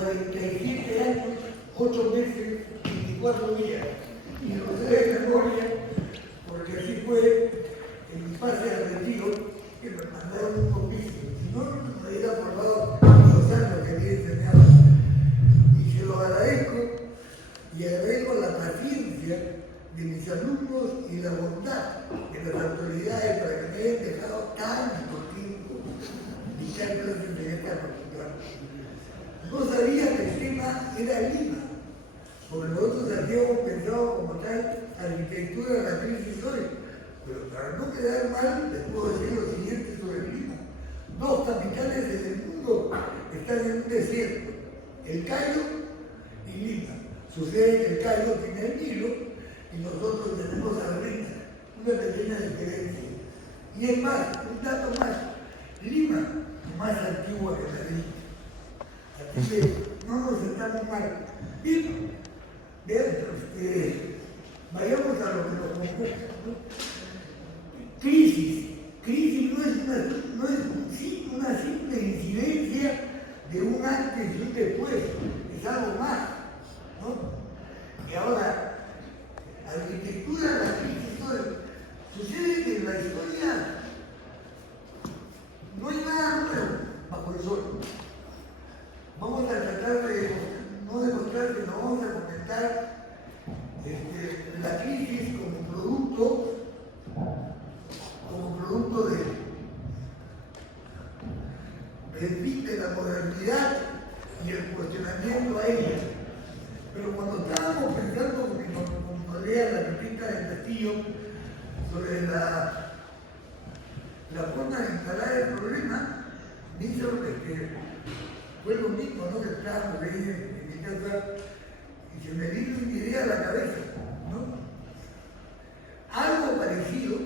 47 años, 8 meses, 24 días. Y lo sé de memoria, porque así fue en mi pase al retiro, que me mandaron un copicio. Si no, me hubiera formado los años que había enseñado. Y se lo agradezco, y agradezco la paciencia de mis alumnos y la bondad de las autoridades para que me hayan dejado tanto tiempo dictar clases de esta facultad. No sabía que el tema era Lima, porque nosotros habíamos pensado como tal arquitectura de la crisis hoy, pero para no quedar mal les puedo decir lo siguiente sobre Lima. 2 capitales del mundo están en un desierto, el Cairo y Lima. Sucede que el Cairo tiene el Nilo y nosotros tenemos a Reina, una pequeña diferencia. Y es más, un dato más, Lima, más antigua que Madrid. Así que no nos estamos mal. Bien, vayamos a lo que nos convoca, ¿no? Crisis no es una simple incidencia de un antes y un después, es algo más, ¿no? Y ahora, arquitectura de la crisis, sucede que en la historia no hay nada nuevo bajo el sol. Vamos a tratar de no demostrar, sino vamos a comentar la crisis como producto de la modernidad y el cuestionamiento a ella. Pero cuando estábamos pensando, con Andrea, la repita del Castillo, sobre la forma de instalar el problema, me hizo que fue lo mismo, ¿no? Que estábamos ahí en mi casa y se me vino una idea a la cabeza, ¿no? Algo parecido,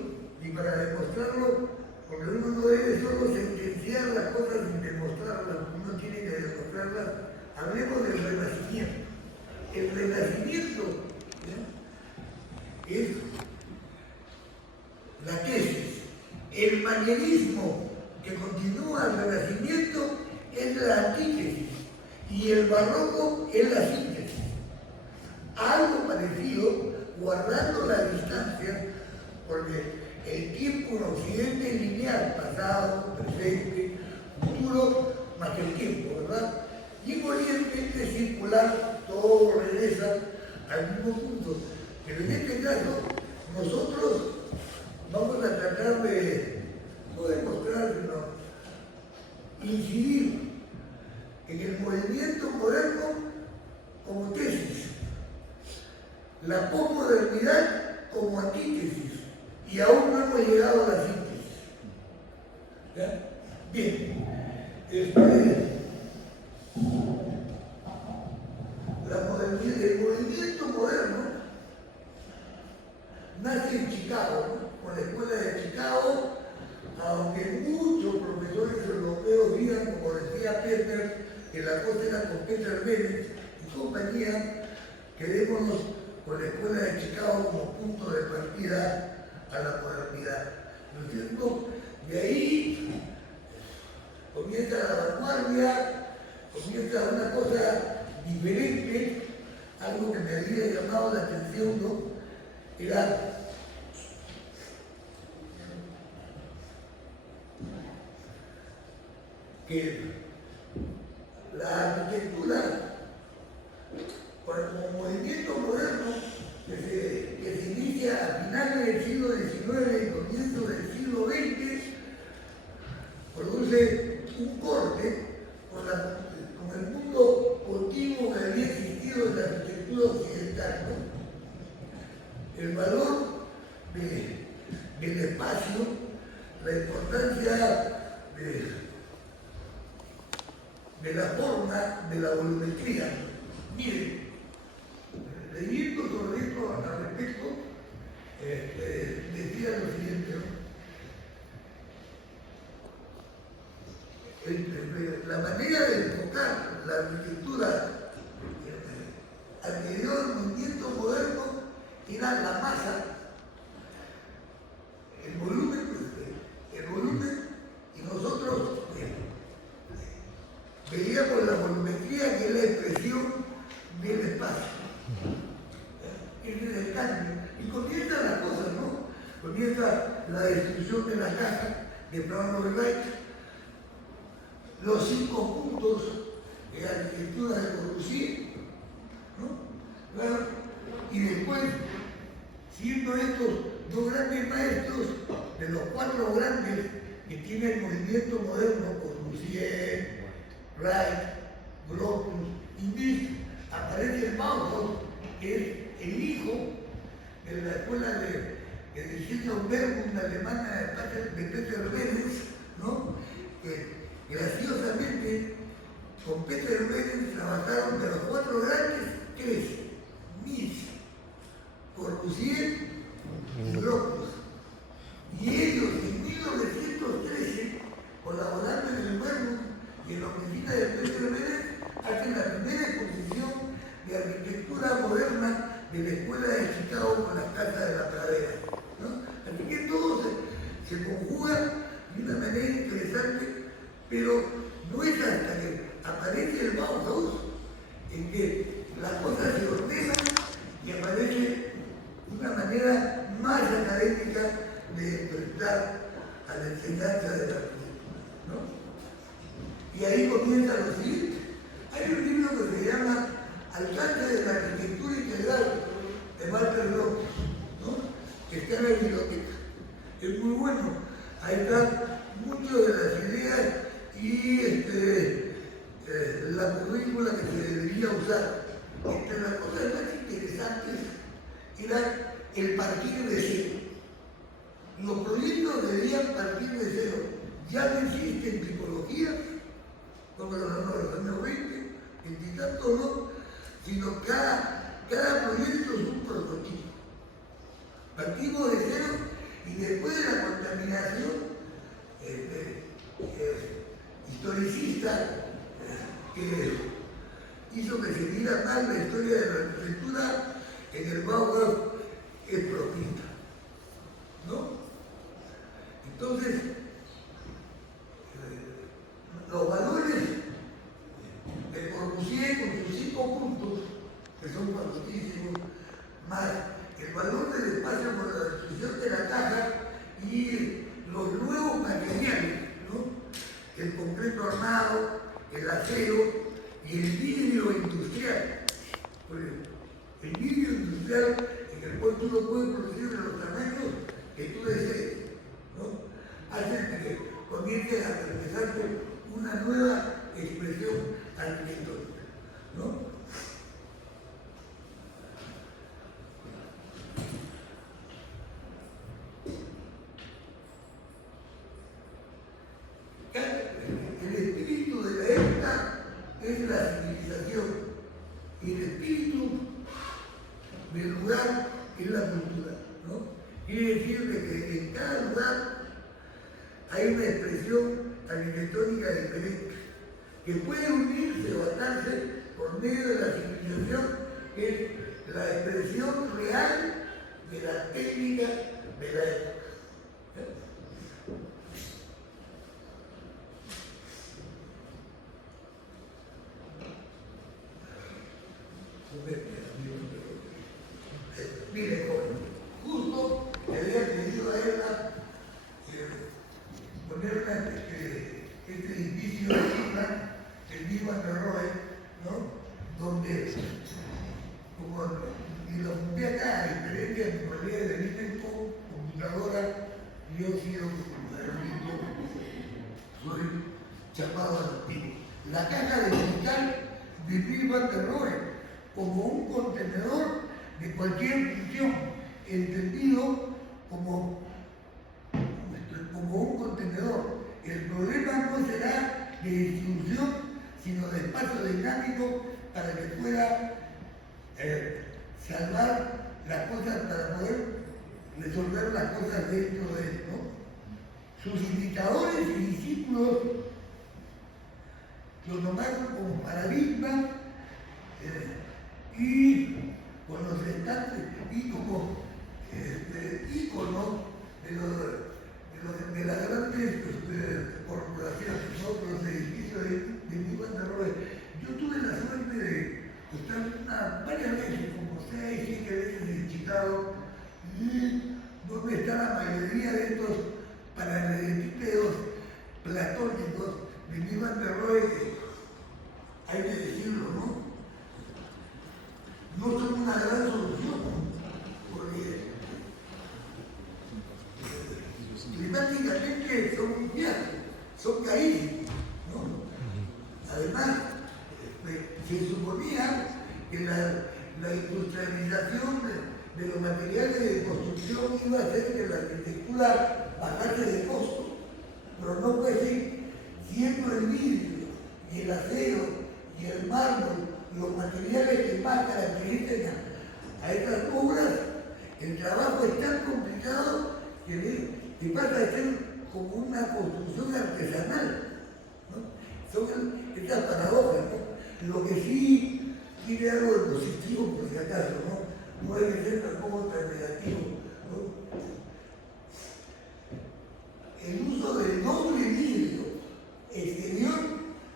y para demostrarlo, porque uno no debe solo sentenciar las cosas sin demostrarlas, uno tiene que demostrarlas. Hablemos del Renacimiento. El Renacimiento, ¿no?, es la tesis. El manierismo que continúa el Renacimiento es la antítesis y el barroco es la síntesis. Algo parecido, guardando la distancia, porque el tiempo en Occidente es lineal, pasado, presente, futuro, más que el tiempo, ¿verdad? Y en Oriente es circular, todo regresa al mismo punto. Pero en este caso, nosotros vamos a tratar de no demostrar, sino incidir en el movimiento moderno como tesis, la posmodernidad como antítesis, y aún no hemos llegado a la síntesis. ¿Ya? Bien, el movimiento moderno nace en Chicago, ¿no?, con la escuela de Chicago, aunque muchos profesores europeos digan, como decía Peter, que la cosa era con Peter Bennett y compañía, quedémonos con la escuela de Chicago como punto de partida a la modernidad, ¿no es cierto? De ahí comienza la vanguardia, comienza una cosa diferente, algo que me había llamado la atención, ¿no? Era que la arquitectura, como movimiento moderno, que se inicia a finales del siglo XIX y comienzos del siglo XX, produce un corte con el mundo continuo que había existido en la arquitectura occidental, ¿no? El valor del espacio, la importancia de la forma, de la volumetría. Miren, leyendo sobre esto al respecto, decía lo siguiente, ¿no? La manera de enfocar la arquitectura anterior al movimiento moderno era la masa, el volumen, y nosotros veíamos la volumetría, que es la paz. Ese es el cambio. Y comienzan las cosas, ¿no? Comienza la destrucción de la casa de Pablo Rey, los 5 puntos de arquitectura de Corbusier, ¿no? Claro. Y después, siendo estos 2 grandes maestros, de los 4 grandes que tiene el movimiento moderno, Corbusier, Wright, Gropius y Mies, aparece el Bauhaus, que es el hijo de la escuela de diseño Bergund alemana de Peter Behrens, ¿no? Graciosamente, con Peter Behrens trabajaron de los 4 grandes, 3, Mies, Corbusier y Gropius. Y ellos en 1913, colaborando en el Bergund y en la oficina de Peter Behrens, hacen la primera exposición de arquitectura moderna de la Escuela de Chicago con la Casa de la Pradera, ¿no? Así que todo se conjuga de una manera interesante, pero no es hasta que aparece el Bauhaus en que las cosas se ordenan y aparece una manera más académica de enfrentar a la enseñanza de la arquitectura, ¿no? Y ahí comienza lo siguiente. Hay un libro que se llama Alcance de la Arquitectura Integral de Walter Gropius, ¿no? Que está en la biblioteca. Es muy bueno. Ahí están muchas de las ideas y la currícula que se debería usar. Entre las cosas más interesantes era el partir de cero. Los proyectos deberían partir de cero. Ya no existen tipologías, como los años 20, 20 y tanto, ¿no? Sino cada proyecto es un prototipo. Partimos de cero y después de la contaminación historicista que hizo que se viera mal la historia de la arquitectura, en el Bauhaus es propista, ¿no? Entonces, los valores de Corbusier con sus 5 puntos, que son cuantísimos, más el valor del espacio por la destrucción de la caja y los nuevos materiales, ¿no? El concreto armado, el acero y el vidrio industrial. El vidrio industrial en el cual tú lo puedes producir de los tamaños que tú desees, ¿no? Hacen que comience a expresarse una nueva expresión arquitectónica, ¿no? El espíritu de la época es la civilización y el espíritu del lugar es la cultura, ¿no? Quiere decir que en cada lugar hay una expresión arquitectónica diferente que puede unirse o atarse por medio de la civilización, que es la expresión real de la técnica de la época. Mire, justo le había pedido a ella poner este edificio de China, el Viva Terroe, ¿no? Donde, como y lo junté acá, a diferencia de mi colega de Berlín con computadora, yo he sido soy chapado antiguo. La caja de cristal de Viva Terroe, como un contenedor de cualquier función, entendido como un contenedor. El problema no será de distribución, sino de espacio dinámico para que pueda salvar las cosas, para poder resolver las cosas dentro de él, ¿no? Sus indicadores y discípulos lo tomaron como paradigma y con los estantes y como íconos de las grandes corporaciones, ¿no? Los edificios de mi Terroe. Yo tuve la suerte de estar varias se suponía que la industrialización de los materiales de construcción iba a hacer que la arquitectura bajase de costo, pero no fue así. Siendo el vidrio y el acero y el mármol los materiales que más caracterizan a estas obras, el trabajo es tan complicado que pasa a ser como una construcción artesanal, ¿no? Son estas paradojas, ¿no? Lo que sí tiene algo de positivo, por si acaso, ¿no? No debe ser tampoco tan negativo, ¿no? El uso del doble vidrio exterior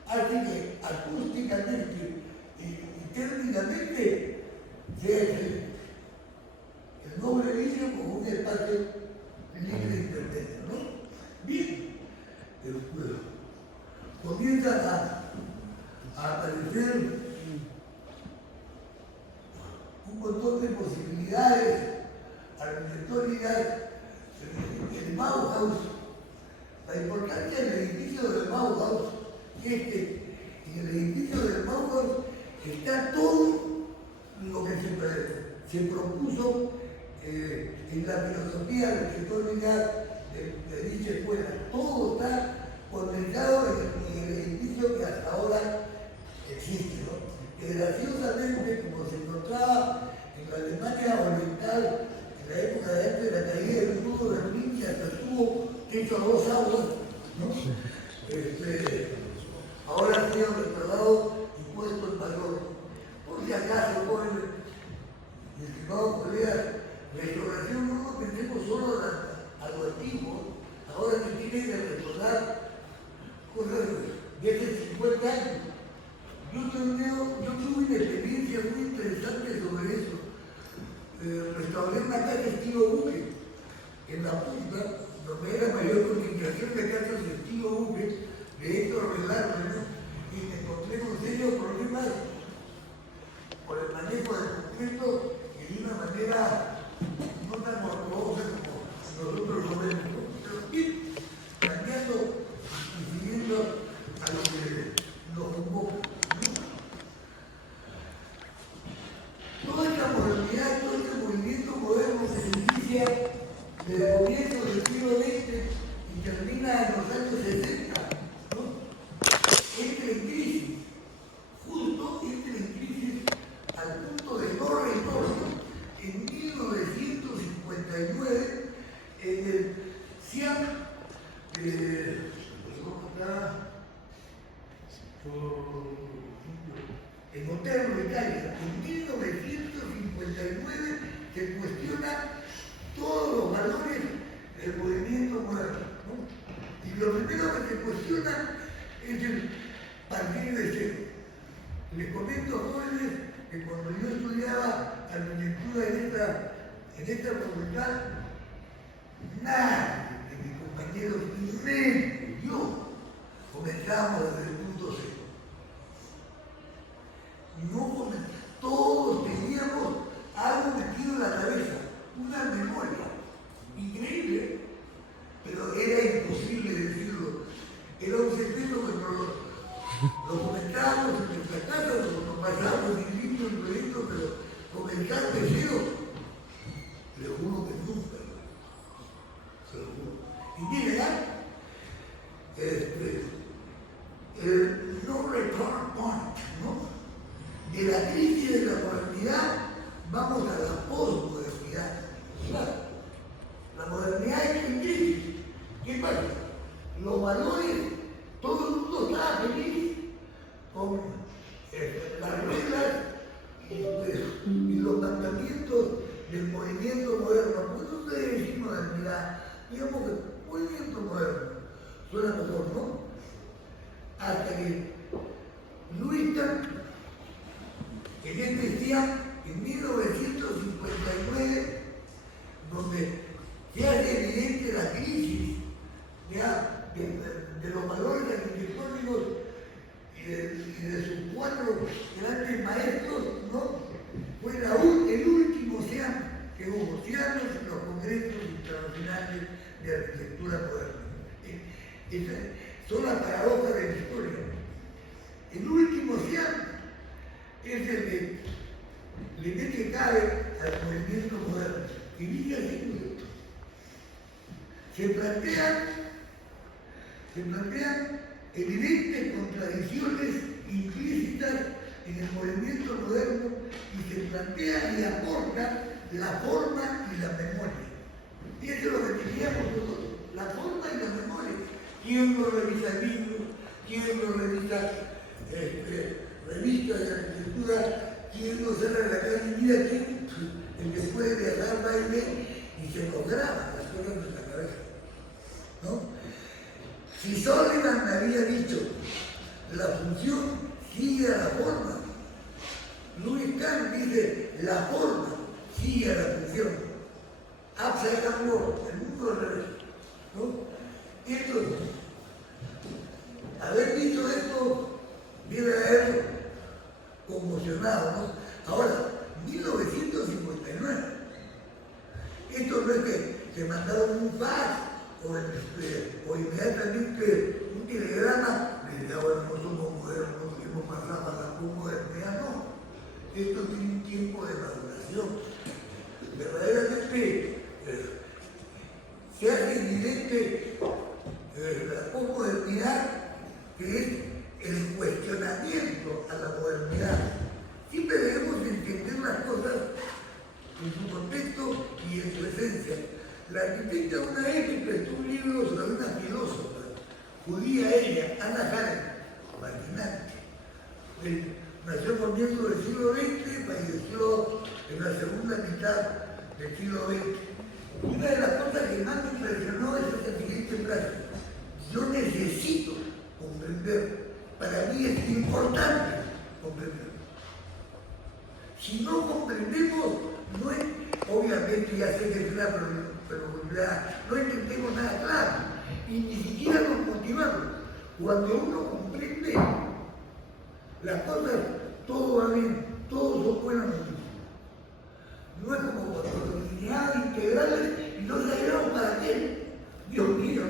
hace que acústicamente y térmicamente sea el doble vidrio como un espacio libre de internet, ¿no? Bien, comienza a aparecer un montón de posibilidades arquitectónicas. El Bauhaus, la importancia del edificio del Bauhaus, en el edificio del Bauhaus está todo lo que se propuso en la filosofía arquitectónica de dicha escuela. Todo está condensado en el edificio que hasta ahora existe, ¿no? Que graciosamente, como se encontraba en la Alemania Oriental, en la época de antes de la caída del muro de Berlín, que hasta estuvo hecho a dos aguas, ¿no? Ahora ha sido restaurado y puesto en valor. Por si acaso, mis estimados colegas, restauración no pensemos solo a lo antiguo, ahora se tiene que restaurar cosas de hace 50 años. Yo tuve una experiencia muy interesante sobre eso. Restauré una casa estilo buque en la punta, donde era mayor concentración de casas estilo buque, de Héctor Velarde, ¿no? Y me encontré con serios problemas por el manejo del concreto y de una manera no tan ortodoxa como nosotros lo vemos, ¿no? Pero bien, cambiando y siguiendo a lo que nos convoca, ¿no? Toda esta modernidad, todo este movimiento moderno se inicia desde el comienzo del siglo XX y termina en los años 60, ¿no? Entra en crisis, justo entra en crisis al punto de no retorno en 1959 en el Siam, en Oterno, Italia. En 1959 se cuestiona todos los valores del movimiento moderno, ¿no? Y lo primero que se cuestiona es el partir de cero. Les comento, jóvenes, que cuando yo estudiaba arquitectura en esta facultad, nadie de mis compañeros, ni menos yo, comenzábamos desde el punto cero. No, todos teníamos algo metido en la cabeza, una memoria increíble, pero era imposible decirlo. Era un secreto que lo comentábamos en nuestra casa, lo pasábamos en libros, en proyectos, pero comenzar de cero, le juro que nunca, se lo juro. Y mire, el no return point, ¿no? De la crisis de la modernidad vamos a la posmodernidad. Claro, la modernidad es en crisis. ¿Qué pasa? Los valores, todo el mundo estaba feliz con las reglas y los mandamientos del movimiento moderno. Pues no se debe decir modernidad, digamos que movimiento moderno. Suena mejor, ¿no? Hasta que Luisa, en este día, en 1959, donde se hace evidente la crisis ya, de los valores arquitectónicos y de sus cuatro grandes maestros, ¿no? Fue el último SEAM que hubo, SEAM en los congresos internacionales de arquitectura moderna. Son las paradojas de la historia. El último SEAM es el que le mete cabe al movimiento moderno. Y dice así, se plantean evidentes contradicciones implícitas en el movimiento moderno y se plantea y aporta la forma y la memoria. Y eso es lo que teníamos nosotros, la forma y la memoria. ¿Quién no revisa libros? ¿Quién no revisa revistas de arquitectura? ¿Quién no sale a la calle y mira quién? El que puede viajar baile y se lo graba las cosas en la cabeza, ¿no? Si Sullivan me había dicho, la función sigue a la forma, Louis Kahn dice, la forma sigue a la función. Upside down world, el mundo al revés, ¿no? Y entonces, haber dicho esto debe haber conmocionado, ¿no? Ahora, 1959, esto no es que se mandaron un fax o inmediatamente un telegrama, le decía, bueno, no somos modernos, no queremos pasar a la posmodernidad, no. Esto tiene un tiempo de maduración. Verdaderamente se hace evidente la posmodernidad, que es el cuestionamiento a la modernidad. Siempre debemos entender las cosas en su contexto y en su esencia. La arquitecta una vez me prestó un libro sobre una filósofa, judía ella, Hannah Arendt, fascinante. Nació a comienzos del siglo XX, falleció en la segunda mitad del siglo XX. Una de las cosas que más me impresionó es esta siguiente frase: yo necesito comprender, para mí es importante comprender. Si no comprendemos, no es, obviamente ya sé que es claro, pero no entendemos nada claro, y ni siquiera nos motivamos. Cuando uno comprende las cosas, todo va bien, todos son buenas noticias. No es como cuando los lineados integrales y no sabíamos para qué. Dios mío,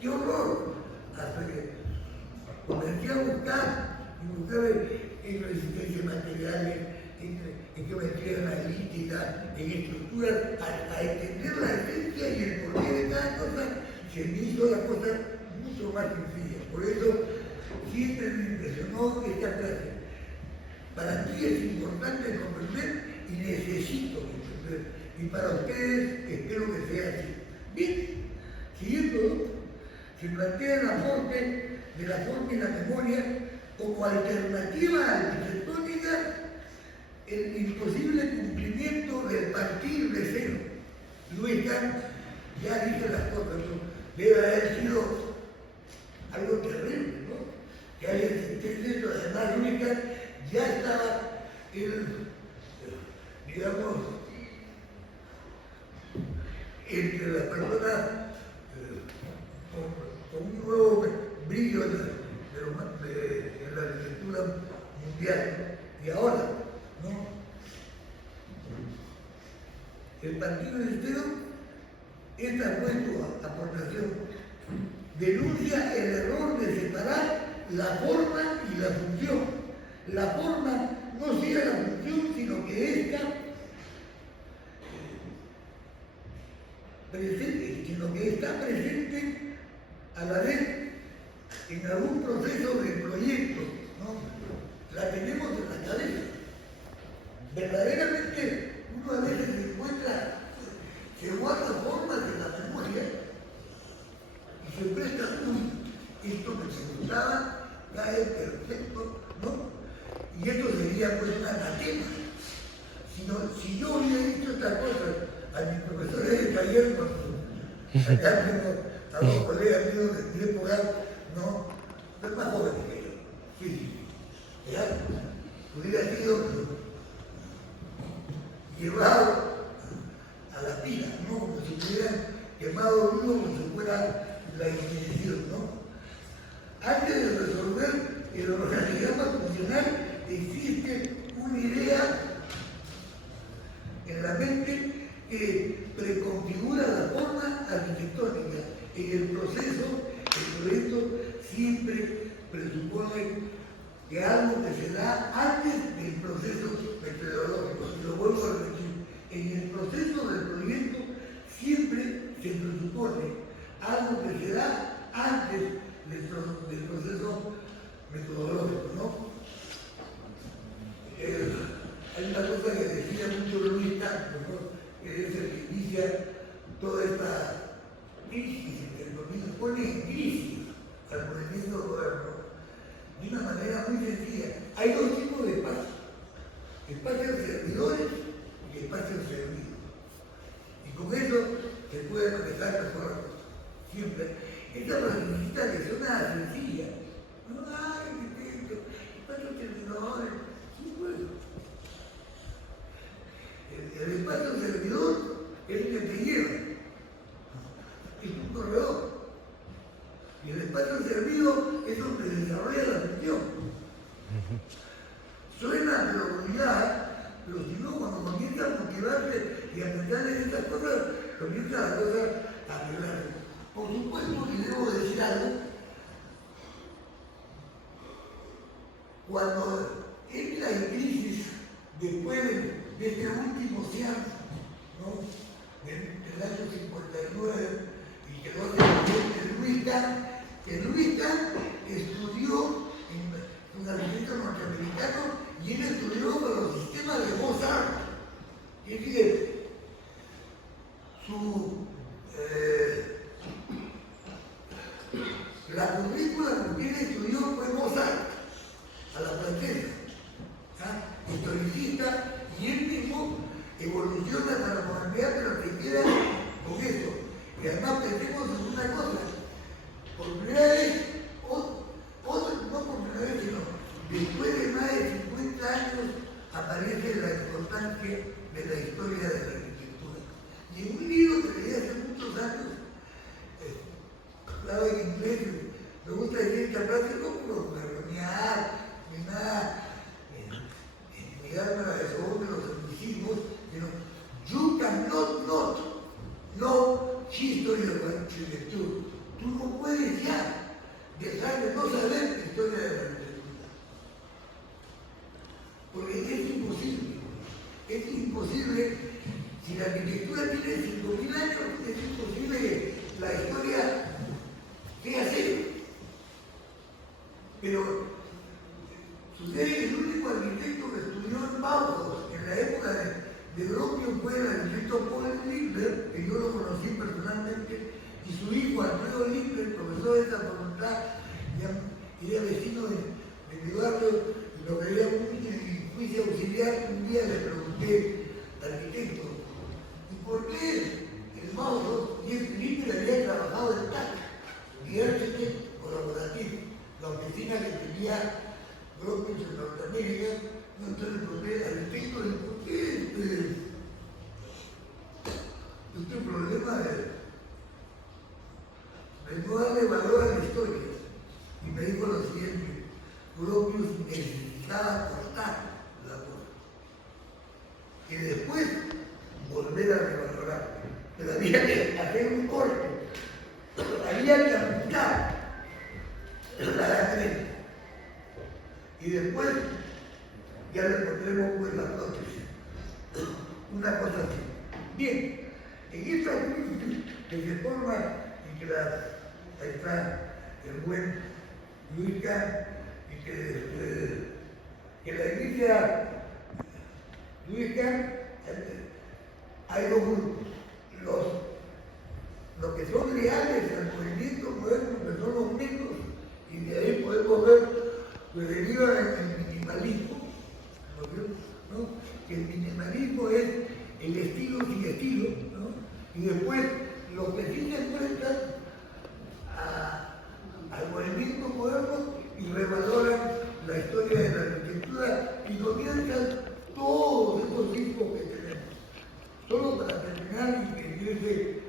qué horror. Hasta que comencé a buscar en resistencia materiales, en geometría analítica, en estructuras, a entender la esencia y el porqué de cada cosa, se me hizo la cosa mucho más sencilla. Por eso siempre me impresionó esta frase. Para mí es importante comprender y necesito comprender. Y para ustedes espero que sea así. Bien, siguiendo, se plantea el aporte de la forma y la memoria como alternativa arquitectónica el imposible cumplimiento del partir de cero. Louis Kahn ya dice las cosas, ¿no? Debe haber sido algo terrible, ¿no? Que haya existido, además Louis Kahn ya estaba, digamos, entre las personas con un nuevo brillo en la arquitectura mundial. Y ahora, ¿no? El partido de cero, esta fue su aportación. Denuncia el error de separar la forma y la función. La forma no sigue la función, sino que esta está presente a la vez en algún proceso de proyecto, ¿no? La tenemos en la cabeza. Verdaderamente uno a veces se guarda formas de la memoria y se presta, esto me se gustaba, cae perfecto, ¿no? Y esto sería pues un anatema. Si yo hubiera dicho estas cosas a mis profesores de taller, acá tengo a los colegas míos de mi época, no es más joven que yo, sí, ya hubiera sido llevado a la pila, ¿no? Como si hubieran quemado vivo, como si fuera la Inquisición, ¿no? Antes de resolver el organigrama funcional, existe una idea en la mente que preconfigura la forma arquitectónica. En el proceso, el proyecto siempre presupone que algo que se da da antes del proceso metodológico. Y lo vuelvo a repetir, en el proceso del proyecto siempre se presupone algo que se da antes del proceso metodológico, ¿no? Hay una cosa que decía mucho Luis Campos, ¿no? Que es el que inicia toda esta crisis, entre comillas, pone en crisis al movimiento moderno de una manera muy sencilla. Hay dos tipos de espacios: espacios servidores y espacios servidos. Y con eso se puede manejar mejor la cosa. Siempre. Esta necesita que suena sencilla. No, ay, espacios servidores. Sí, bueno. El espacio servidor es el que te lleva. Es un corredor. Y el espacio servido es donde se desarrolla la función. Suena de unidad, pero si no, cuando comienza a motivarse y a pensar en estas cosas, comienza la cosa a arreglarse. Por supuesto, y debo decir algo, cuando entra en crisis después de este último seance, ¿no? del año 59, y que lo hace el Luis Kahn estudió en un arquitecto norteamericano y él estudió con los sistemas de Mozart. Es decir, la currícula que él estudió fue Mozart, a la francesa, historicista, y él mismo evoluciona hasta la modernidad, pero se queda con eso. Y además pensemos en una cosa: por primera vez, no por primera vez, sino después de más de 50 años, aparece la importancia de la historia de la arquitectura. Y en un libro que leí hace muchos años, hablaba en inglés, me gusta decir esta frase, no por berronear, ni nada, ni darme la desorden de los anglicismos, sino you cannot not know history of architecture. Tú no puedes ya dejar de no saber la historia de la arquitectura. Porque es imposible. Es imposible. Si la arquitectura tiene 5.000 años, es imposible que la historia sea cero. Pero sucede que el único arquitecto que estudió en Bauhaus en la época de Broglie fue el arquitecto Paul Liebler, que yo lo conocí personalmente, y su hijo Alfredo Liebler, profesor de esta facultad, y era vecino de mi barrio, y lo quería mucho y fui auxiliar. Un día le pregunté al arquitecto, ¿y por qué el Bauhaus y el Liebler había trabajado en TAC, y arquitecto colaborativo, la oficina que tenía Broglie en Norteamérica? Entonces le pregunté al arquitecto, ¿por qué este problema de no darle valor a la historia? Y me dijo lo siguiente: Broglie necesitaba cortar la cosa y después volver a revalorar. Pero había que hacer un corte, había que amputar la crema y después ya le pondremos pues la prótesis. Una cosa así. Bien, en esta crisis que se forma y que ahí está el buen Luis Kahn, y que la iglesia Luis Kahn, hay dos grupos: los que son leales al movimiento moderno, que son los mismos, y de ahí podemos ver que deriva el minimalismo, ¿no? Que el minimalismo es el estilo sin estilo, ¿no? Y después los que sí se enfrentan al movimiento moderno y revaloran la historia de la arquitectura y comienzan todos esos tipos que tenemos. Solo para terminar y irse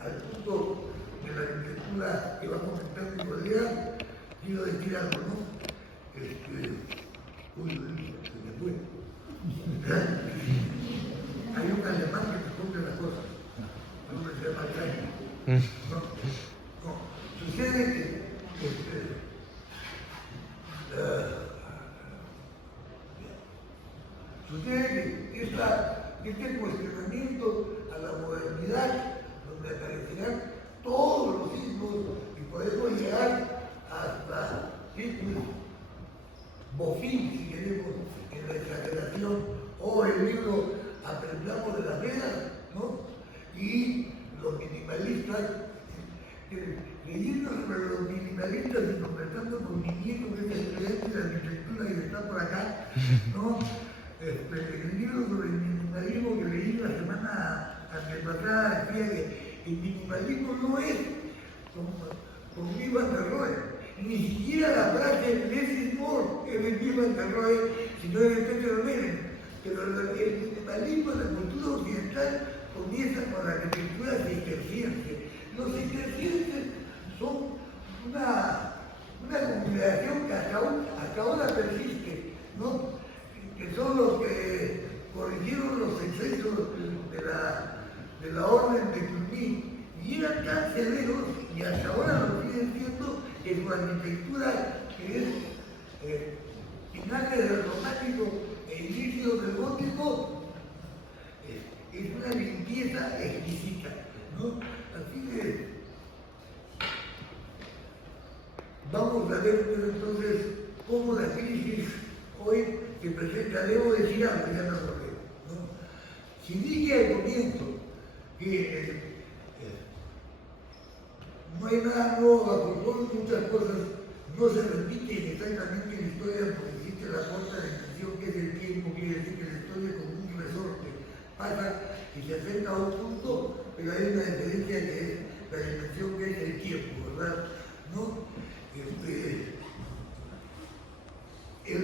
al punto de la arquitectura que va a comentar mi colega, quiero decir algo, ¿no? Uy, se me fue. Hay un alemán que me cumple las cosas, no me se llama Klein. Sucede que Sucede que este cuestionamiento a la modernidad, donde aparecerán todos los signos y podemos llegar hasta Bofill, si queremos, en la exageración, o el libro Aprendamos de las Vedas, ¿no? Y los minimalistas, leyendo sobre los minimalistas y conversando con mi nieto, que es estudiante de arquitectura y está por acá, ¿no? El libro sobre el minimalismo que leí la semana antepasada decía que el minimalismo no es como Lee Van der Rohe, ni siquiera la frase less is more es de Lee Van der Rohe, sino de Peter Meren. Pero el minimalismo de la cultura occidental comienza con la arquitectura cisterciense. Los cistercienses son una congregación que hasta ahora persiste, ¿no? Que son los que corrigieron los excesos de la orden de Cluny, y eran tan severos, y hasta ahora lo siguen siendo, en su arquitectura, que es finales del románico e inicio del gótico, es una limpieza exquisita, ¿no? Así que vamos a ver entonces cómo la crisis hoy se presenta. Debo decir algo, ya no lo veo, ¿no? Si dije al comienzo que no hay nada nuevo bajo el sol, muchas cosas no se repiten exactamente en la historia porque existe la cuarta dimensión, que es el tiempo, quiere decir que la historia es como un resorte, pasa y se acerca a un punto, pero hay una diferencia que es la dimensión que es el tiempo, ¿verdad? ¿No? El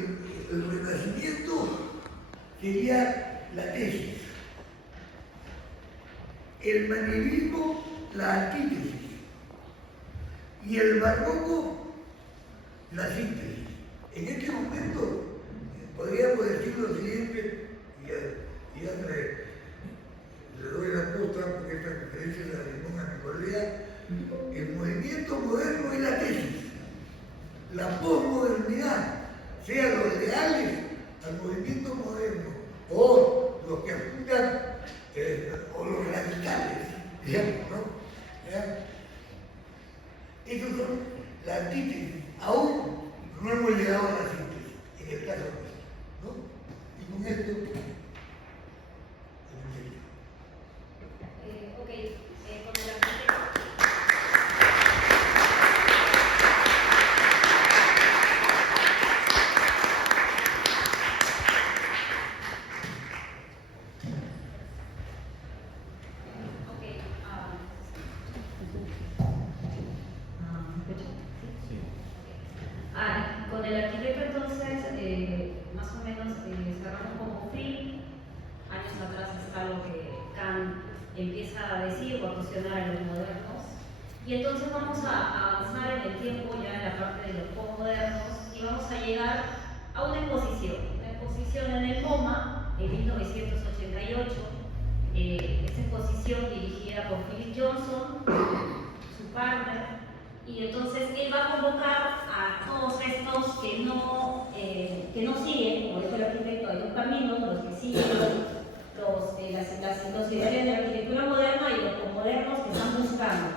renacimiento sería la tesis, el manierismo la antítesis y el barroco la síntesis. En este momento podríamos decir lo siguiente, y ya le doy la posta porque esta referencia es la de Mona Nicolea. El movimiento moderno es la tesis, la posmodernidad, sea los ideales al movimiento moderno o los que apuntan o los radicales, digamos, ¿no? ¿Ya? Esos son la antítesis. Aún no hemos llegado a la síntesis, en el caso nuestro, ¿no? Y con esto, con el arquitecto. Con el arquitecto entonces, más o menos cerramos con Bofill. Años atrás es algo que Kant empieza a decir o a cuestionar en los modernos. Y entonces vamos a avanzar en el tiempo ya en la parte de los postmodernos y vamos a llegar a una exposición en el MoMA en 1988. Esa exposición dirigida por Philip Johnson, su partner. Y entonces él va a convocar a todos estos que no siguen, como dijo el arquitecto, hay dos caminos, los que siguen los ideales de la arquitectura moderna y los postmodernos que están buscando.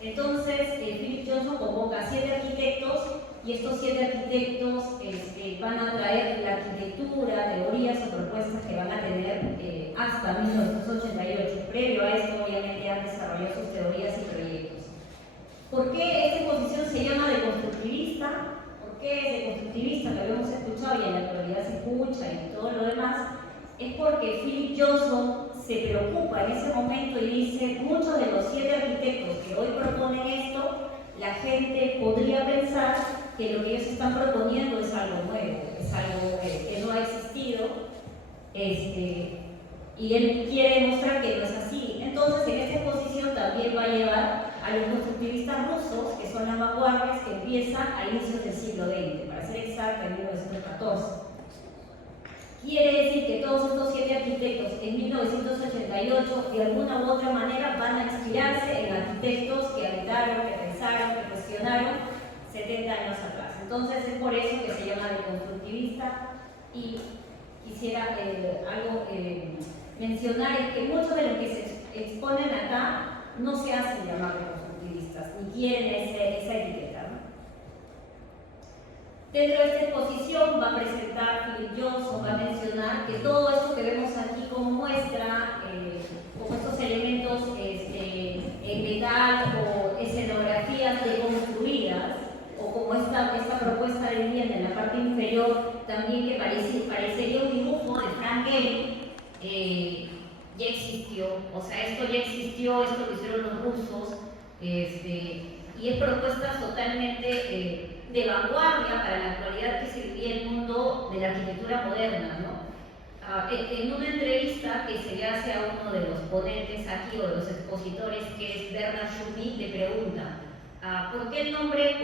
Entonces, Philip Johnson convoca a 7 arquitectos y estos 7 arquitectos van a traer la arquitectura, teorías o propuestas que van a tener hasta 1988. Previo a esto, obviamente, han desarrollado sus teorías y proyectos. ¿Por qué esta exposición se llama de constructivista? ¿Por qué es de constructivista? Que habíamos escuchado y en la actualidad se escucha y todo lo demás. Es porque Philip Johnson se preocupa en ese momento y dice: muchos de los 7 arquitectos que hoy proponen esto, la gente podría pensar que lo que ellos están proponiendo es algo nuevo, es algo que no ha existido, y él quiere demostrar que no es así. Entonces, en esta exposición también va a llevar a los constructivistas rusos, que son las vanguardias que empiezan a inicios del siglo XX, para ser exacta, en 1914. Quiere decir que todos estos 7 arquitectos en 1988 de alguna u otra manera van a inspirarse en arquitectos que habitaron, que pensaron, que cuestionaron 70 años atrás. Entonces es por eso que se llama de constructivista y quisiera mencionar es que muchos de los que se exponen acá no se hacen llamar reconstructivistas, ni quieren esa etiqueta, ¿no? Dentro de esta exposición va a presentar Philip Johnson, va a mencionar que todo esto que vemos aquí como muestra, como estos elementos en metal o escenografías deconstruidas, o como esta propuesta de vivienda en la parte inferior, también que parecería un dibujo de Frank Gehry, ya existió, o sea, esto ya existió, esto lo hicieron los rusos, y es propuestas totalmente de vanguardia para la actualidad que se vivía el mundo de la arquitectura moderna, ¿no? En una entrevista que se le hace a uno de los ponentes aquí o de los expositores, que es Bernard Schumit, le pregunta ¿por qué el nombre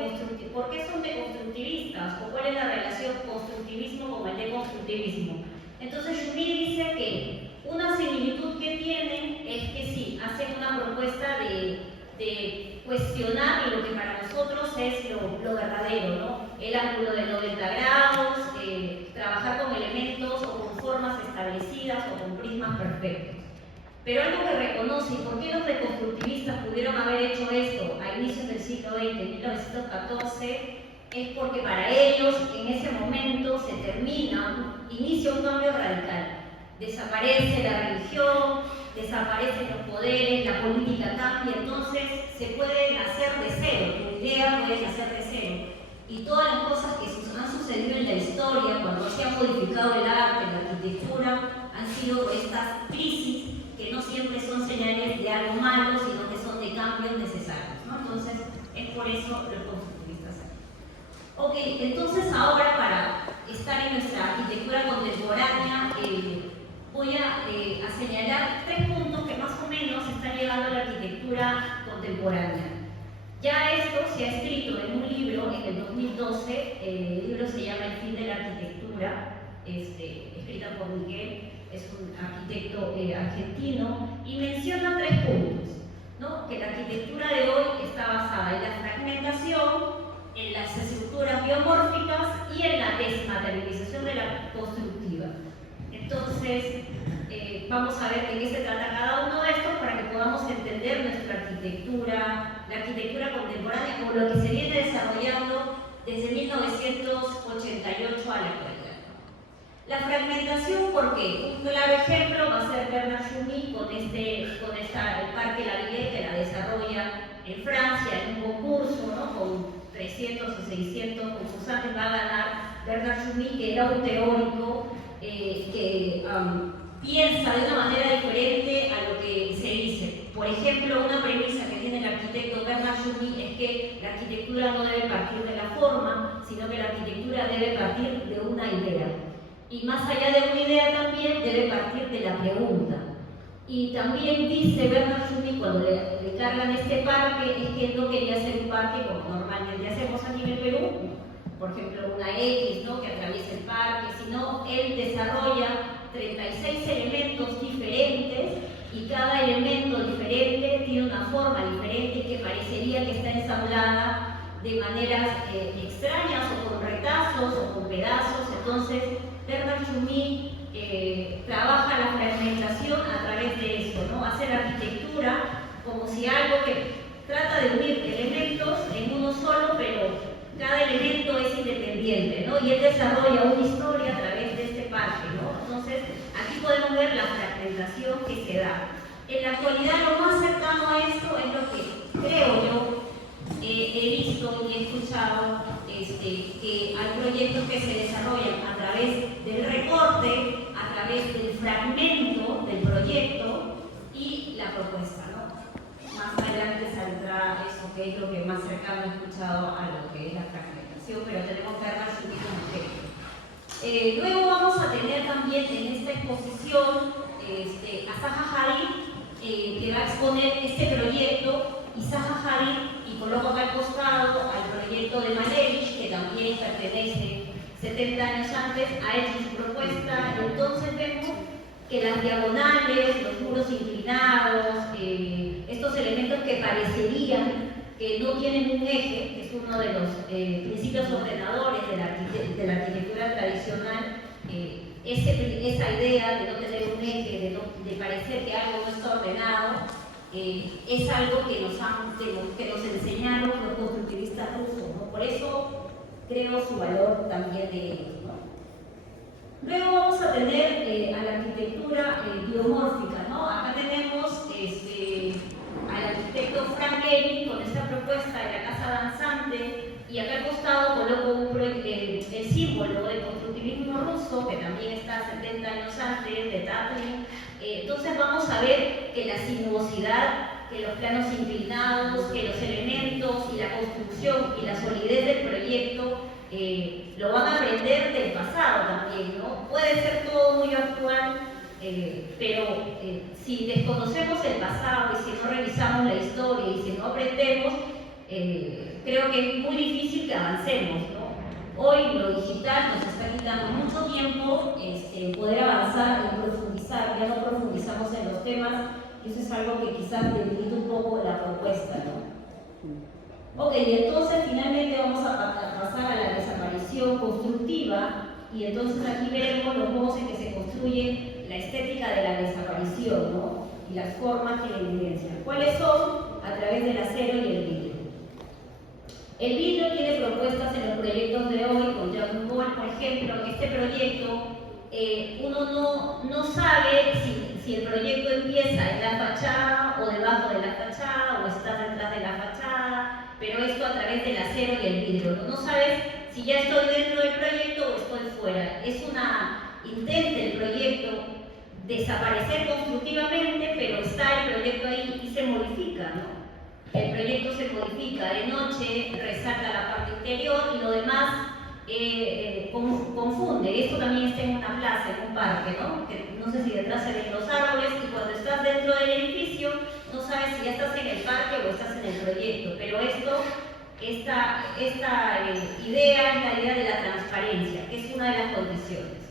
por qué son deconstructivistas? ¿O cuál es la relación constructivismo con el deconstructivismo? Entonces Schumit dice que una similitud que tienen es que sí, hacen una propuesta de cuestionar lo que para nosotros es lo verdadero, ¿no? El ángulo de 90 grados, trabajar con elementos o con formas establecidas o con prismas perfectos. Pero algo que reconoce, ¿y por qué los deconstructivistas pudieron haber hecho esto a inicios del siglo XX, 1914? Es porque para ellos en ese momento se inicia un cambio radical. Desaparece la religión, desaparecen los poderes, la política cambia, entonces se puede nacer de cero, tu idea puede nacer de cero. Y todas las cosas que han sucedido en la historia, cuando se ha modificado el arte, la arquitectura, han sido estas crisis que no siempre son señales de algo malo, sino que son de cambios necesarios, ¿no? Entonces, es por eso los constructivistas aquí. Ok, entonces ahora para estar en nuestra arquitectura contemporánea, voy a señalar 3 puntos que más o menos están llegando a la arquitectura contemporánea. Ya esto se ha escrito en un libro en el 2012, el libro se llama El fin de la arquitectura, escrita por Miguel, es un arquitecto argentino, y menciona 3 puntos, ¿no? Que la arquitectura de hoy está basada en la fragmentación, en las estructuras biomórficas y en la desmaterialización de la constructiva. Entonces, vamos a ver de qué se trata cada uno de estos para que podamos entender nuestra arquitectura, la arquitectura contemporánea, como lo que se viene desarrollando desde 1988 a la actualidad. La fragmentación, ¿por qué? Un claro ejemplo va a ser Bernard Schumit con el Parque La Villette, que la desarrolla en Francia en un concurso, ¿no? Con 300 o 600 concursantes. Va a ganar Bernard Schumit, que era un teórico que piensa de una manera diferente a lo que se dice. Por ejemplo, una premisa que tiene el arquitecto Bernard Schumit es que la arquitectura no debe partir de la forma, sino que la arquitectura debe partir de una idea. Y más allá de una idea también debe partir de la pregunta. Y también dice Bernard Schumit, cuando le cargan este parque, es que él no quería hacer un parque como normalmente hacemos aquí en el Perú, por ejemplo una X, ¿no? Que atraviesa el parque, sino él desarrolla 36 elementos diferentes y cada elemento diferente tiene una forma diferente que parecería que está ensamblada de maneras extrañas o con retazos o con pedazos. Entonces Bernard Schumit trabaja la fragmentación a través de eso, ¿no? Hace la arquitectura como si algo que trata de unir elementos en uno solo, pero cada elemento es independiente, ¿no? Y él desarrolla una historia a través de este parque, ¿no? Entonces, aquí podemos ver la fragmentación que se da. En la actualidad, lo más cercano a esto es lo que creo yo he visto y he escuchado, que hay proyectos que se desarrollan a través del recorte, a través del fragmento del proyecto y la propuesta, ¿no? Más adelante saldrá eso, que es lo que más cercano he escuchado a lo que es la fragmentación, pero tenemos que dar su ejemplo. Luego vamos a tener también en esta exposición a Zaha Hadid, que va a exponer este proyecto, y Zaha Hadid, y coloco acá al costado al proyecto de Malevich, que también pertenece 70 años antes, ha hecho su propuesta. Y entonces vemos que las diagonales, los muros inclinados, estos elementos que parecerían que no tienen un eje, que es uno de los principios ordenadores de la arquitectura tradicional, esa idea de no tener un eje, de parecer que algo no está ordenado, es algo que nos enseñaron los constructivistas rusos, ¿no? Por eso creo su valor también de ellos, ¿no? Luego vamos a tener a la arquitectura biomórfica, ¿no? Acá tenemos al arquitecto Frank Gehry con esta propuesta de la casa danzante, y acá al costado coloco el símbolo del constructivismo ruso, que también está 70 años antes, de Tatlin. Entonces vamos a ver que la sinuosidad, que los planos inclinados, que los elementos y la construcción y la solidez del proyecto lo van a aprender del pasado también, ¿no? Puede ser todo muy actual, pero si desconocemos el pasado y si no revisamos la historia y si no aprendemos, creo que es muy difícil que avancemos, ¿no? Hoy lo digital nos está quitando mucho tiempo en poder avanzar, en profundizar, ya no profundizamos en los temas, y eso es algo que quizás debilita un poco la propuesta, ¿no? Ok, y entonces finalmente vamos a pasar a la desaparición constructiva, y entonces aquí veremos los modos en que se construye la estética de la desaparición, ¿no? Y las formas que la evidencian. ¿Cuáles son? A través del acero y el vidrio. El vidrio tiene propuestas en los proyectos de hoy, con John Ball, por ejemplo. En este proyecto uno no sabe si el proyecto empieza en la fachada o debajo de la fachada o está detrás de la fachada, pero esto a través del acero y el vidrio. No sabes si ya estoy dentro del proyecto o estoy fuera. Intenta el proyecto desaparecer constructivamente, pero está el proyecto ahí y se modifica, ¿no? El proyecto se modifica de noche, resalta la parte interior y lo demás confunde. Esto también está en una plaza, en un parque, ¿no? Que no sé si detrás se ven los árboles, y cuando estás dentro del edificio no sabes si ya estás en el parque o estás en el proyecto. Pero esta idea es la idea de la transparencia, que es una de las condiciones.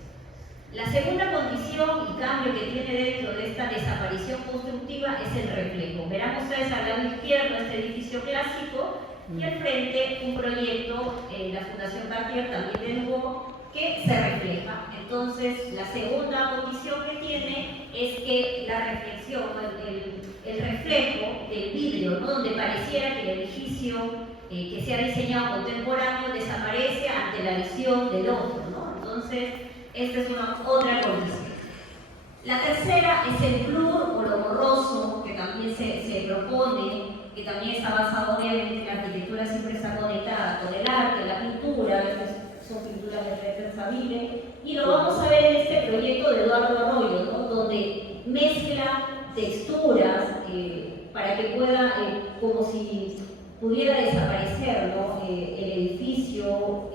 La segunda condición y cambio que tiene dentro de esta desaparición constructiva es el reflejo. Verán ustedes al lado izquierdo este edificio clásico y al frente un proyecto, la Fundación Cartier también de nuevo, que se refleja. Entonces, la segunda condición que tiene es que la reflexión, el reflejo del vidrio, ¿no? Donde pareciera que el edificio que se ha diseñado contemporáneo desaparece ante la visión del otro, ¿no? Entonces, esta es otra condición. La tercera es el blur o lo borroso, que también se propone, que también está basado obviamente en la arquitectura, siempre está conectada con el arte, la pintura. Estas son pinturas de Peter Saville, y lo vamos a ver en este proyecto de Eduardo Arroyo, ¿no? Donde mezcla texturas para que pueda, como si pudiera desaparecer, ¿no? El edificio,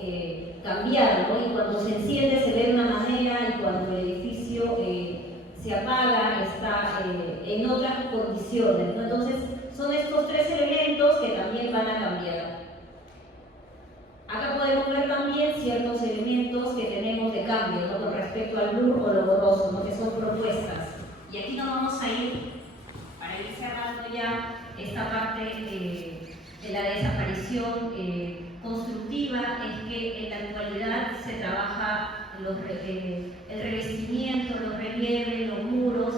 cambiar, ¿no? Y cuando se enciende se ve de una manera, y cuando el edificio se apaga está en otras condiciones, ¿no? Entonces son estos tres elementos que también van a cambiar. Acá podemos ver también ciertos elementos que tenemos de cambio, ¿no? Con respecto al blur o lo borroso, ¿no? Que son propuestas. Y aquí nos vamos a ir, para ir cerrando ya esta parte de la desaparición constructiva, es que en la actualidad se trabaja el revestimiento, los relieves, los muros,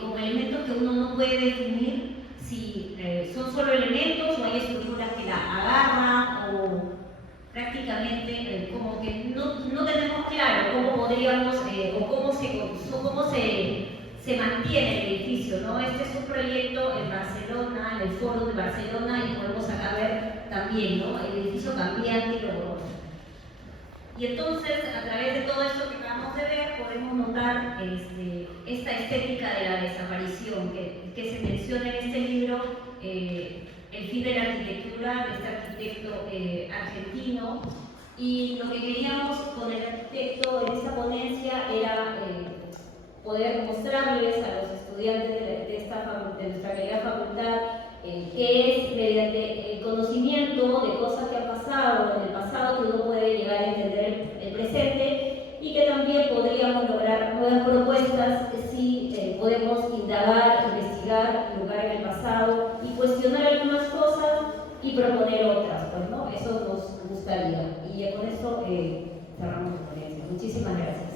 como elementos que uno no puede definir si son solo elementos o hay estructuras que la agarran, o prácticamente como que no tenemos claro cómo podríamos o cómo se mantiene el edificio, ¿no? Este es un proyecto en Barcelona, en el Foro de Barcelona, y podemos acá ver también, ¿no? El edificio cambiante y lo borroso. Y entonces, a través de todo esto que acabamos de ver, podemos notar esta estética de la desaparición que se menciona en este libro, El fin de la arquitectura, de este arquitecto argentino. Y lo que queríamos con el arquitecto en esta ponencia era poder mostrarles a los estudiantes de nuestra querida facultad que es mediante el conocimiento de cosas que han pasado en el pasado que uno puede llegar a entender el presente, y que también podríamos lograr nuevas propuestas si podemos indagar, investigar, lugar en el pasado y cuestionar algunas cosas y proponer otras, pues, ¿no? Eso nos gustaría. Y ya con esto cerramos la ponencia. Muchísimas gracias.